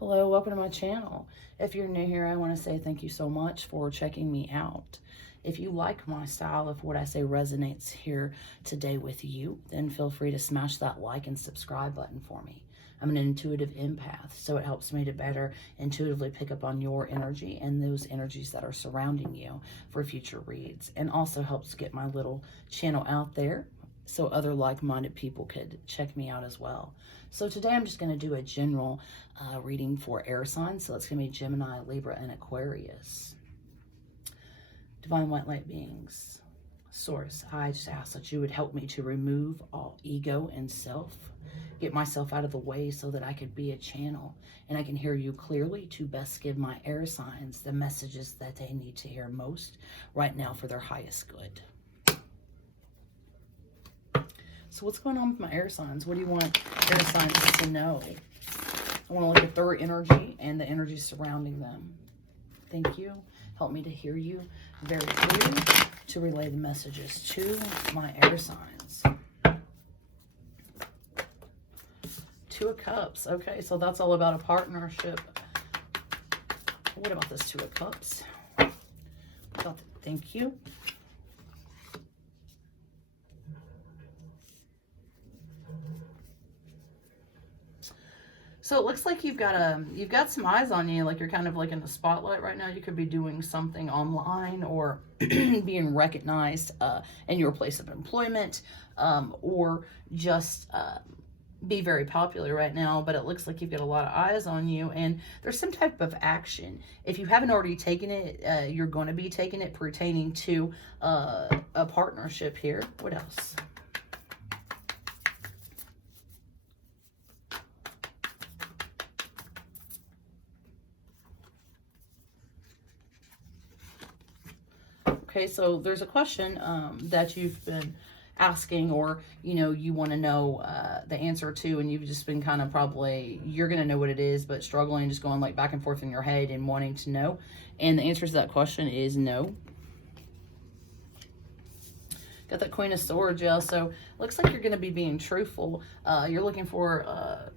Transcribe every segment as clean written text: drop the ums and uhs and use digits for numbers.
Hello, welcome to my channel. If you're new here, I want to say thank you so much for checking me out. If you like my style, if what I say resonates here today with you, then feel free to smash that like and subscribe button for me. I'm an intuitive empath, so it helps me to better intuitively pick up on your energy and those energies that are surrounding you for future reads, and also helps get my little channel out there so other like-minded people could check me out as well. So today I'm just going to do a general reading for air signs. So it's going to be Gemini, Libra, and Aquarius. Divine White Light Beings, Source, I just ask that you would help me to remove all ego and self, get myself out of the way so that I could be a channel and I can hear you clearly to best give my air signs the messages that they need to hear most right now for their highest good. So what's going on with my air signs? What do you want air signs to know? I want to look at their energy and the energy surrounding them. Thank you. Help me to hear you very clearly to relay the messages to my air signs. Two of Cups. Okay, so that's all about a partnership. What about this Two of Cups? Thank you. So it looks like you've got some eyes on you, like you're kind of like in the spotlight right now. You could be doing something online or being recognized in your place of employment, or just be very popular right now. But it looks like you've got a lot of eyes on you, and there's some type of action. If you haven't already taken it, you're going to be taking it pertaining to a partnership here. What else? Okay, so there's a question that you've been asking, or, you know, you want to know the answer to, and you've just been kind of probably, you're going to know what it is, but struggling, just going like back and forth in your head and wanting to know. And the answer to that question is no. Got that Queen of Swords, yeah. So looks like you're going to be being truthful. You're looking for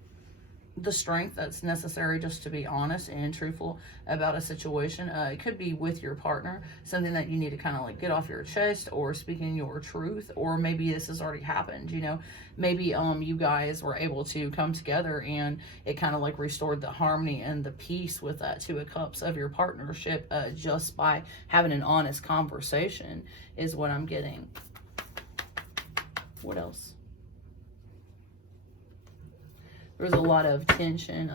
the strength that's necessary just to be honest and truthful about a situation. It could be with your partner, something that you need to kind of like get off your chest, or speaking your truth, or maybe this has already happened, you know, maybe you guys were able to come together and it kind of like restored the harmony and the peace with that Two of Cups of your partnership, just by having an honest conversation is what I'm getting. What else? There was a lot of tension.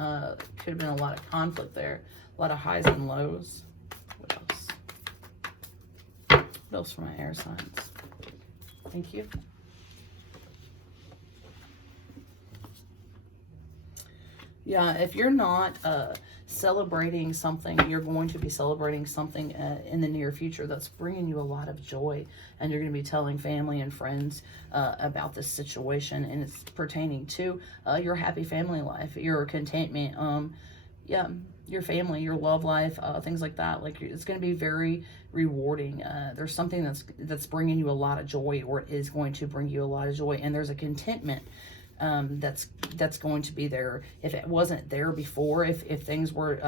Could have been a lot of conflict there. A lot of highs and lows. What else? What else for my air signs? Thank you. Yeah, if you're not celebrating something, you're going to be celebrating something in the near future that's bringing you a lot of joy, and you're going to be telling family and friends about this situation, and it's pertaining to your happy family life, your contentment, yeah, your family, your love life, things like that. Like, it's going to be very rewarding. There's something that's bringing you a lot of joy, or it is going to bring you a lot of joy, and there's a contentment that's going to be there. If it wasn't there before, if things were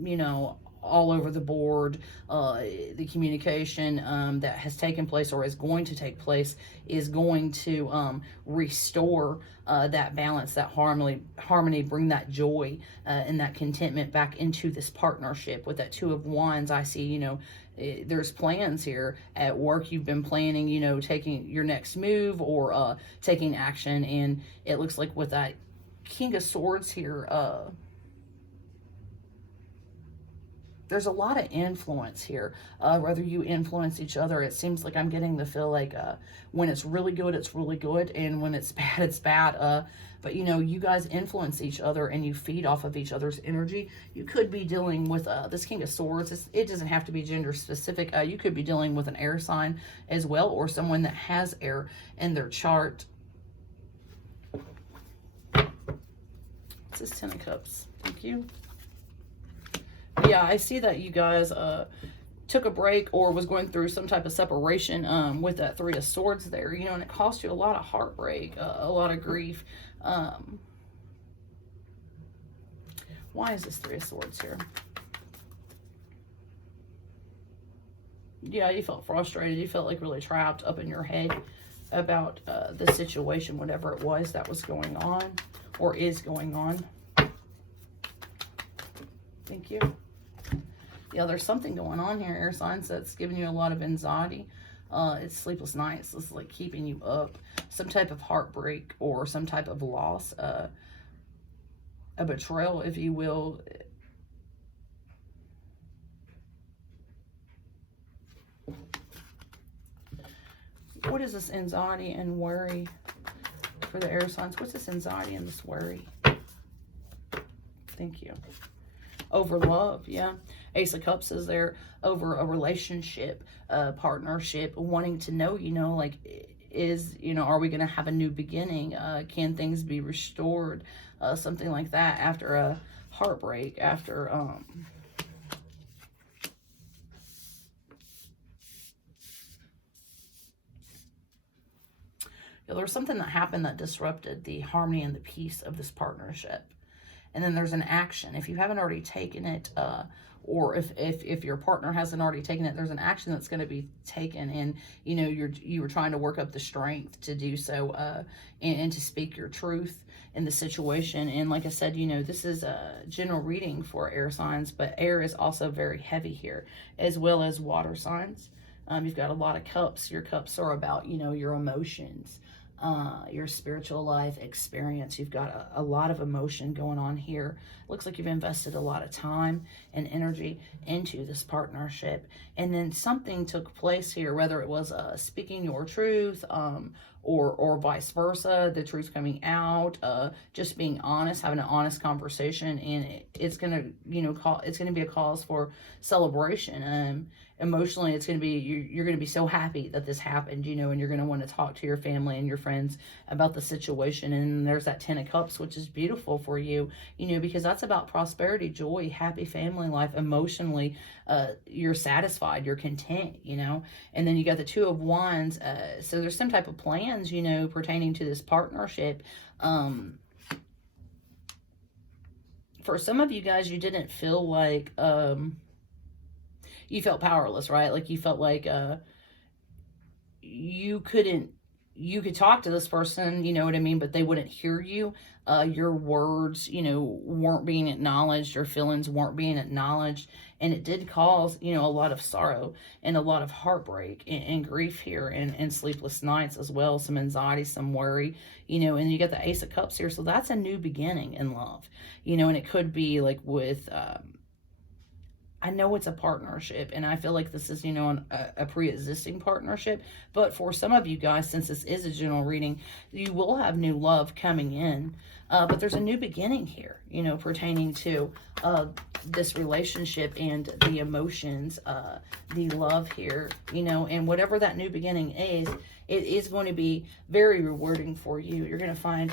you know, all over the board, the communication that has taken place or is going to take place is going to restore that balance, that harmony, bring that joy and that contentment back into this partnership. With that Two of Wands, I see, you know, there's plans here at work. You've been planning, you know, taking your next move, or taking action, and it looks like with that King of Swords here, there's a lot of influence here. Whether you influence each other, it seems like I'm getting the feel like when it's really good, it's really good, and when it's bad, it's bad. But, you know, you guys influence each other and you feed off of each other's energy. You could be dealing with this King of Swords. It doesn't have to be gender specific. You could be dealing with an air sign as well, or someone that has air in their chart. This is Ten of Cups. Thank you. Yeah, I see that you guys took a break or was going through some type of separation with that Three of Swords there, you know, and it cost you a lot of heartbreak, a lot of grief. Why is this Three of Swords here? Yeah, you felt frustrated. You felt like really trapped up in your head about the situation, whatever it was that was going on or is going on. Thank you. Yeah, there's something going on here, air signs, that's giving you a lot of anxiety. It's sleepless nights. It's like keeping you up. Some type of heartbreak or some type of loss, a betrayal, if you will. What is this anxiety and worry for the air signs? What's this anxiety and this worry? Thank you. Over love, yeah. Ace of Cups is there. Over a relationship, partnership, wanting to know, you know, like, are we going to have a new beginning? Can things be restored? Something like that after a heartbreak, after, there's something that happened that disrupted the harmony and the peace of this partnership. And then there's an action. If you haven't already taken it, or if your partner hasn't already taken it, there's an action that's going to be taken. And, you know, you were trying to work up the strength to do so, and to speak your truth in the situation. And like I said, you know, this is a general reading for air signs, but air is also very heavy here, as well as water signs. You've got a lot of cups. Your cups are about, you know, your emotions, your spiritual life experience. You've got a lot of emotion going on here. Looks like you've invested a lot of time and energy into this partnership, and then something took place here, whether it was speaking your truth, or vice versa, the truth coming out, just being honest, having an honest conversation, and it's gonna, you know, it's gonna be a cause for celebration. Emotionally, it's going to be, you're going to be so happy that this happened, you know, and you're going to want to talk to your family and your friends about the situation. And there's that 10 of Cups, which is beautiful for you, you know, because that's about prosperity, joy, happy family life. Emotionally, you're satisfied, you're content, you know. And then you got the Two of Wands. So there's some type of plans, you know, pertaining to this partnership. For some of you guys, you didn't feel like, you felt powerless, right? Like you felt like you could talk to this person, you know what I mean, but they wouldn't hear you. Your words, you know, weren't being acknowledged. Your feelings weren't being acknowledged. And it did cause, you know, a lot of sorrow and a lot of heartbreak and grief here, and sleepless nights as well. Some anxiety, some worry, you know, and you got the Ace of Cups here. So that's a new beginning in love, you know, and it could be like with, I know it's a partnership, and I feel like this is, you know, a pre-existing partnership. But for some of you guys, since this is a general reading, you will have new love coming in. But there's a new beginning here, you know, pertaining to this relationship and the emotions, the love here, you know, and whatever that new beginning is, it is going to be very rewarding for you. You're going to find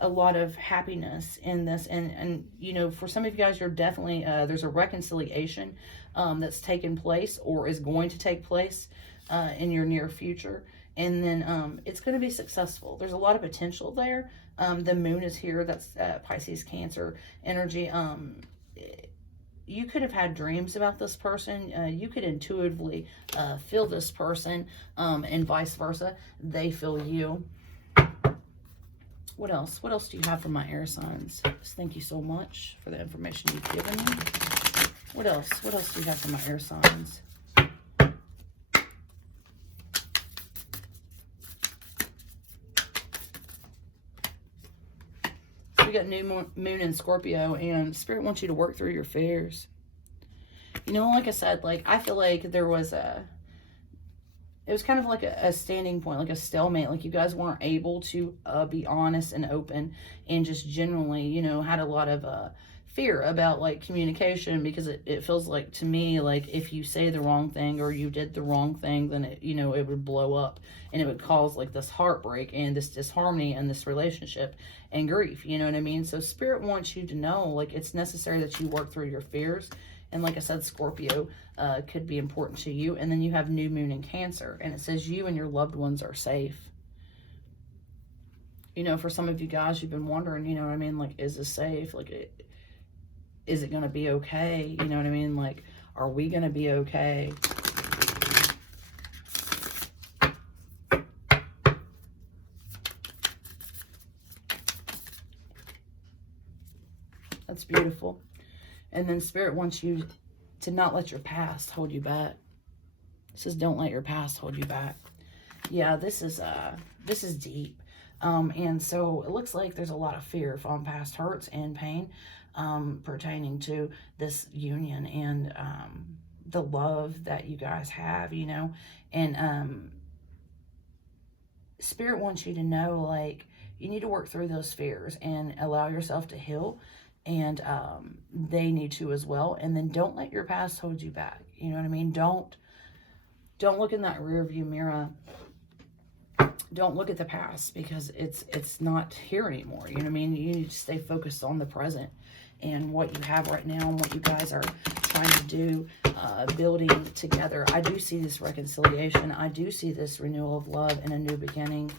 a lot of happiness in this. And you know, for some of you guys, you're definitely, there's a reconciliation that's taken place or is going to take place in your near future. And then it's going to be successful. There's a lot of potential there. The moon is here. That's Pisces, Cancer energy. You could have had dreams about this person. You could intuitively feel this person, and vice versa. They feel you. What else? What else do you have for my air signs? Just thank you so much for the information you've given me. What else? What else do you have for my air signs? So we got new moon in Scorpio, and Spirit wants you to work through your fears. You know, like I said, like, I feel like there was it was kind of like a standing point, like a stalemate. Like you guys weren't able to be honest and open, and just generally, you know, had a lot of fear about like communication, because it feels like to me, like if you say the wrong thing or you did the wrong thing, then it, you know, it would blow up, and it would cause like this heartbreak and this disharmony in this relationship and grief, you know what I mean? So Spirit wants you to know, like, it's necessary that you work through your fears. And like I said, Scorpio could be important to you. And then you have new moon in Cancer, and it says you and your loved ones are safe. You know, for some of you guys, you've been wondering, you know what I mean? Like, is this safe? Like, is it going to be okay? You know what I mean? Like, are we going to be okay? That's beautiful. And then Spirit wants you to not let your past hold you back. It says, don't let your past hold you back. Yeah, this is deep. And so it looks like there's a lot of fear from past hurts and pain pertaining to this union and the love that you guys have, you know. And Spirit wants you to know, like, you need to work through those fears and allow yourself to heal. And they need to as well. And then don't let your past hold you back. You know what I mean? Don't look in that rear view mirror. Don't look at the past, because it's not here anymore. You know what I mean? You need to stay focused on the present and what you have right now and what you guys are trying to do, building together. I do see this reconciliation. I do see this renewal of love and a new beginning.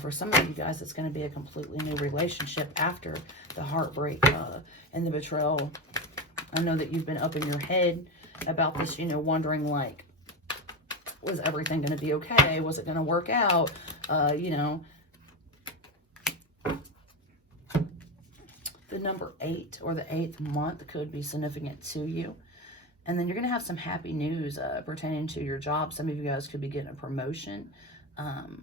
For some of you guys, it's going to be a completely new relationship after the heartbreak and the betrayal. I know that you've been up in your head about this, you know, wondering, like, was everything going to be okay? Was it going to work out? You know, the number 8 or the 8th month could be significant to you. And then you're going to have some happy news pertaining to your job. Some of you guys could be getting a promotion. And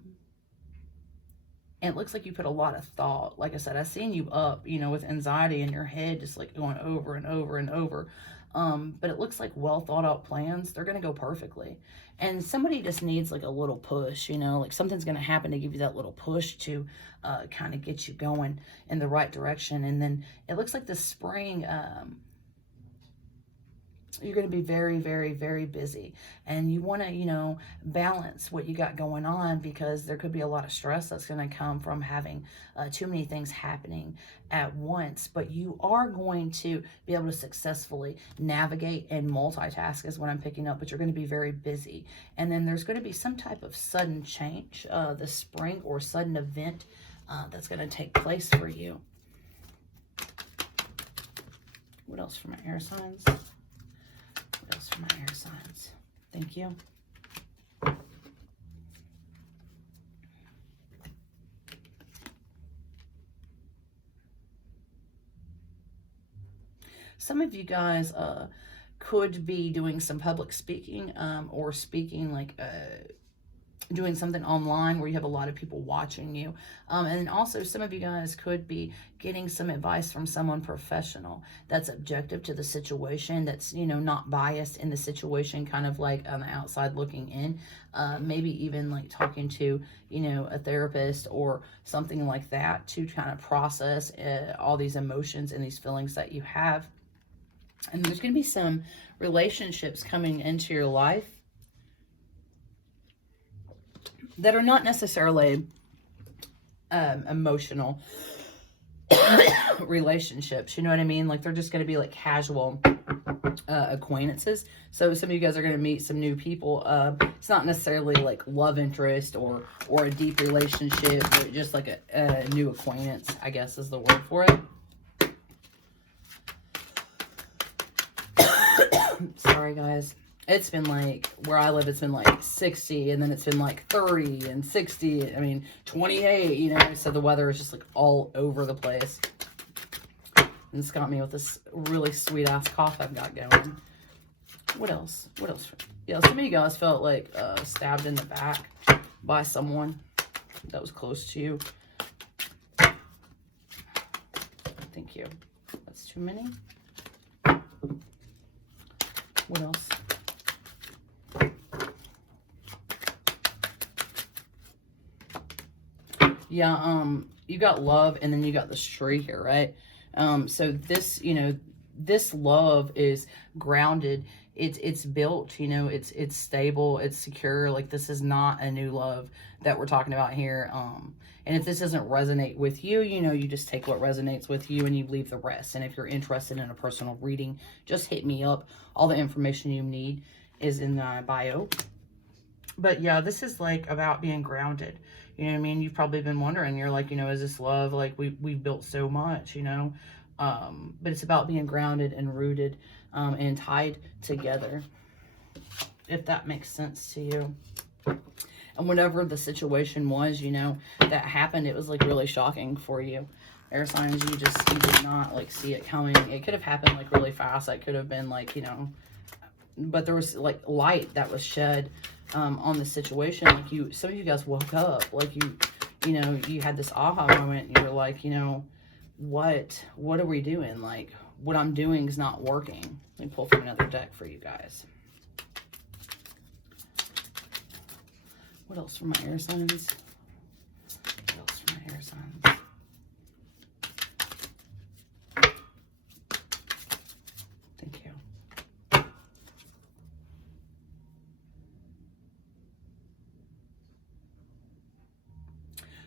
it looks like you put a lot of thought. Like I said, I've seen you up, you know, with anxiety in your head, just like going over and over and over. But it looks like well thought out plans. They're going to go perfectly. And somebody just needs like a little push, you know, like something's going to happen to give you that little push to kind of get you going in the right direction. And then it looks like this spring, you're going to be very, very, very busy. And you want to, you know, balance what you got going on, because there could be a lot of stress that's going to come from having too many things happening at once. But you are going to be able to successfully navigate and multitask is what I'm picking up. But you're going to be very busy. And then there's going to be some type of sudden change this spring, or sudden event that's going to take place for you. What else for my air signs? What else for my air signs? Thank you. Some of you guys could be doing some public speaking or speaking like doing something online where you have a lot of people watching you. And then also some of you guys could be getting some advice from someone professional that's objective to the situation, that's, you know, not biased in the situation, kind of like on the outside looking in. Maybe even like talking to, you know, a therapist or something like that to kind of process all these emotions and these feelings that you have. And there's going to be some relationships coming into your life that are not necessarily emotional relationships. You know what I mean? Like, they're just going to be like casual acquaintances. So some of you guys are going to meet some new people. It's not necessarily like love interest or a deep relationship, but just like a new acquaintance, I guess is the word for it. Sorry, guys. It's been like, where I live, it's been like 60, and then it's been like 30 and 60. I mean, 28, you know, so the weather is just like all over the place. And it's got me with this really sweet ass cough I've got going. What else? What else? Yeah, some of you guys felt like stabbed in the back by someone that was close to you. Thank you. That's too many. What else? Yeah, you got love, and then you got this tree here, right? So this, you know, this love is grounded. It's built, you know, it's stable, it's secure. Like, this is not a new love that we're talking about here. And if this doesn't resonate with you, you know, you just take what resonates with you and you leave the rest. And if you're interested in a personal reading, just hit me up. All the information you need is in the bio. But yeah, this is like about being grounded. You know what I mean? You've probably been wondering, you're like, you know, is this love? Like, we've built so much, you know? But it's about being grounded and rooted and tied together, if that makes sense to you. And whatever the situation was, you know, that happened, it was like really shocking for you. Air signs, you did not like see it coming. It could have happened like really fast. It could have been like, you know, but there was like light that was shed on the situation. Like some of you guys woke up, like you know, you had this aha moment, and you were like, you know, what are we doing? Like, what I'm doing is not working. Let me pull from another deck for you guys. What else for my air signs? What else for my air signs? Thank you.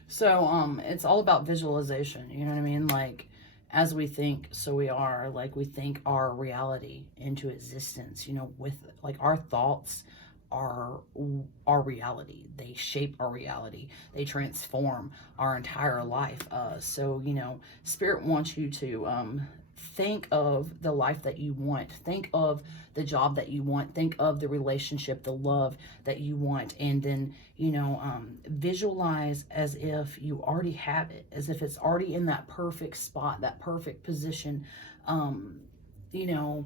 So, it's all about visualization. You know what I mean? Like, as we think, so we are. Like, we think our reality into existence, you know, with, like, our thoughts are our reality. They shape our reality. They transform our entire life. So, you know, Spirit wants you to think of the life that you want. Think of the job that you want. Think of the relationship, the love that you want. And then, you know, visualize as if you already have it, as if it's already in that perfect spot, that perfect position. You know,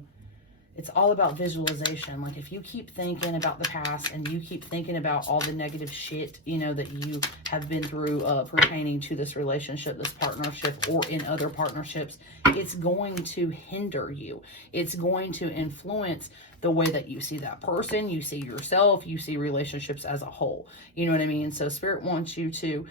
it's all about visualization. Like, if you keep thinking about the past and you keep thinking about all the negative shit, you know, that you have been through pertaining to this relationship, this partnership, or in other partnerships, it's going to hinder you. It's going to influence the way that you see that person, you see yourself, you see relationships as a whole. You know what I mean? So Spirit wants you to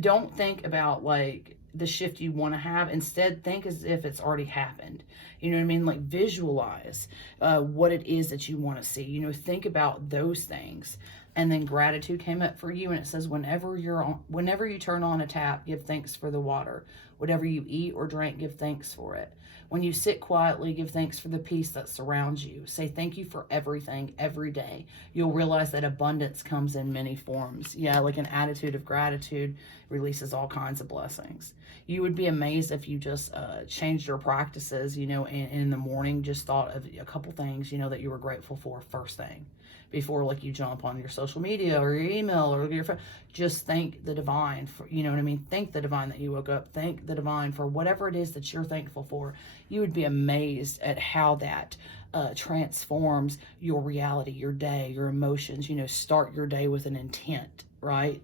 don't think about like the shift you want to have. Instead, think as if it's already happened. You know what I mean? Like, visualize what it is that you want to see. You know, think about those things. And then gratitude came up for you, and it says, whenever you turn on a tap, give thanks for the water. Whatever you eat or drink, give thanks for it. When you sit quietly, give thanks for the peace that surrounds you. Say thank you for everything every day. You'll realize that abundance comes in many forms. Yeah, like an attitude of gratitude releases all kinds of blessings. You would be amazed if you just changed your practices, you know, and in the morning just thought of a couple things, you know, that you were grateful for first thing. Before, like, you jump on your social media or your email or your phone, just thank the divine for, you know what I mean? Thank the divine that you woke up. Thank the divine for whatever it is that you're thankful for. You would be amazed at how that transforms your reality, your day, your emotions. You know, start your day with an intent, right?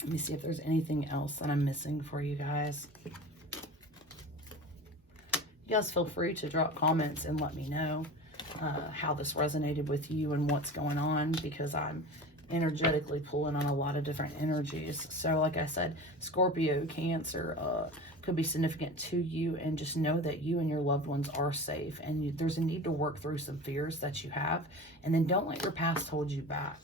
Let me see if there's anything else that I'm missing for you guys. You guys feel free to drop comments and let me know how this resonated with you and what's going on, because I'm energetically pulling on a lot of different energies. So like I said, Scorpio, Cancer could be significant to you, and just know that you and your loved ones are safe, and there's a need to work through some fears that you have, and then don't let your past hold you back.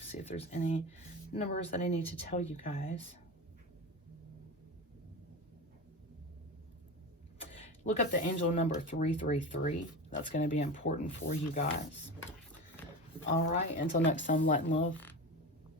See if there's any numbers that I need to tell you guys. Look up the angel number 333. That's going to be important for you guys. All right. Until next time, light and love.